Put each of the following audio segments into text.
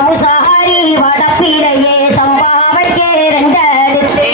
மாமுசாரி வடப்பிடையே சம்பாவைக்கே ரெண்டடுத்து.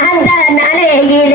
உண்ணாந்த நனையிலே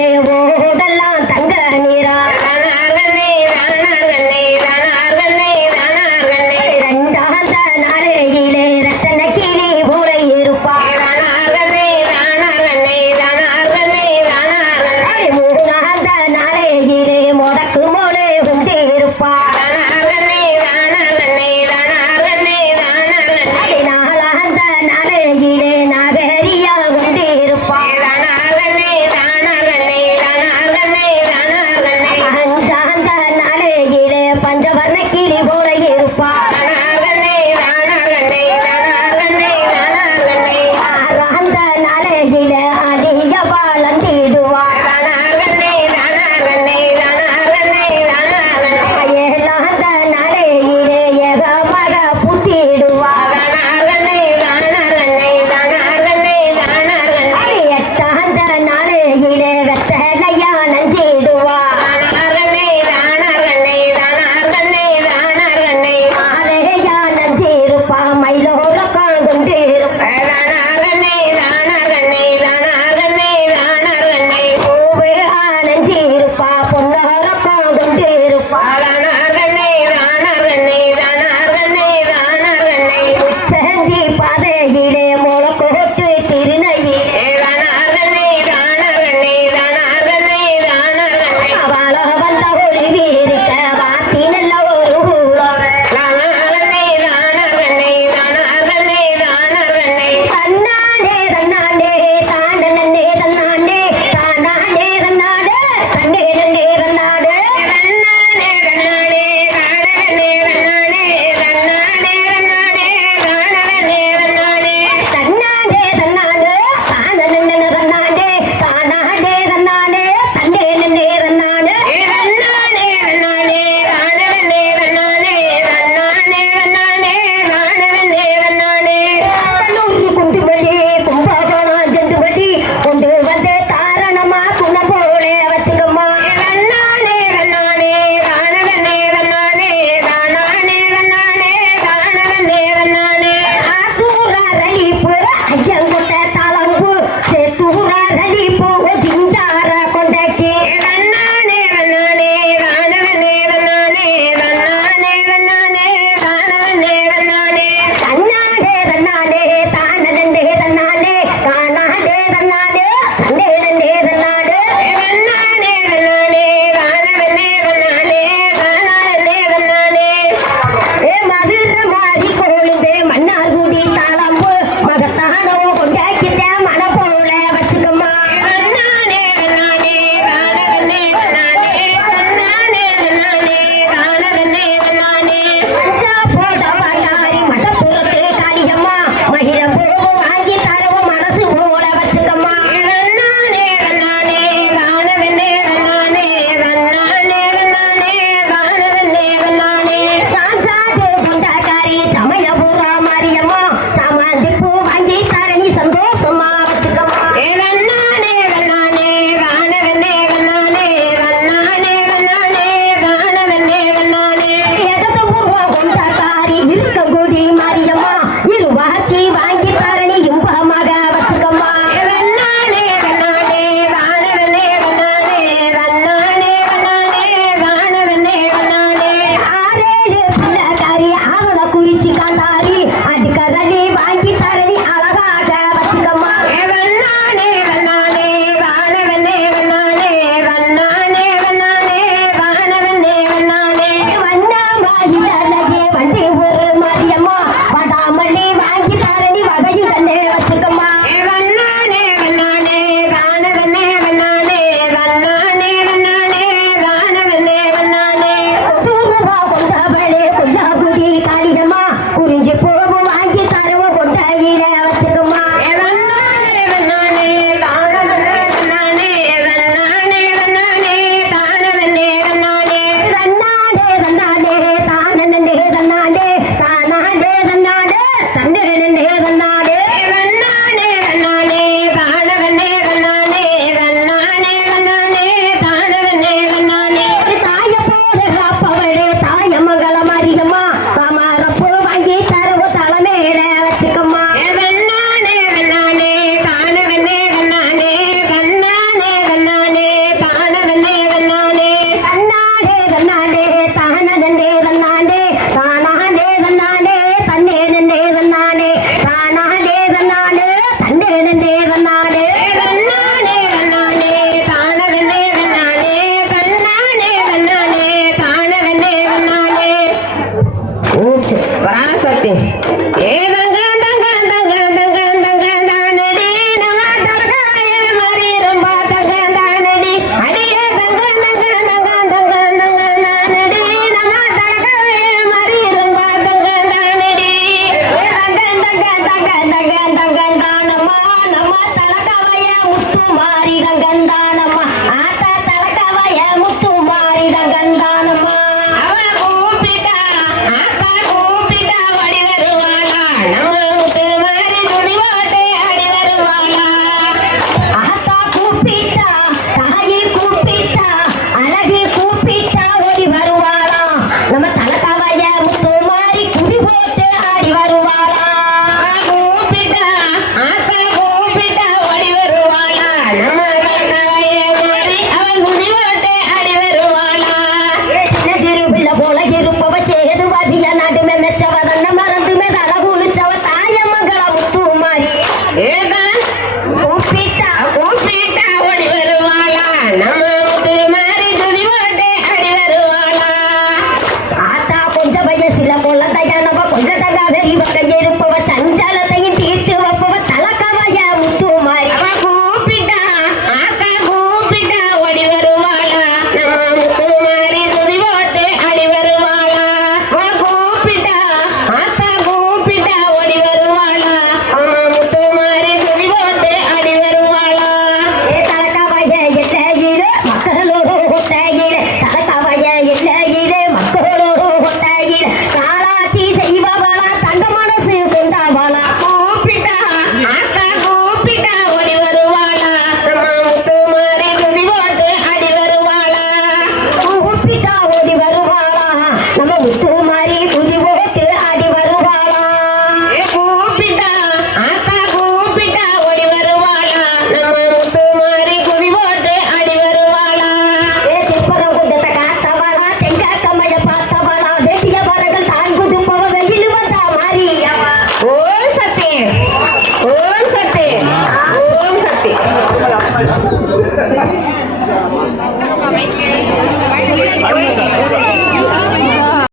बाकी सारे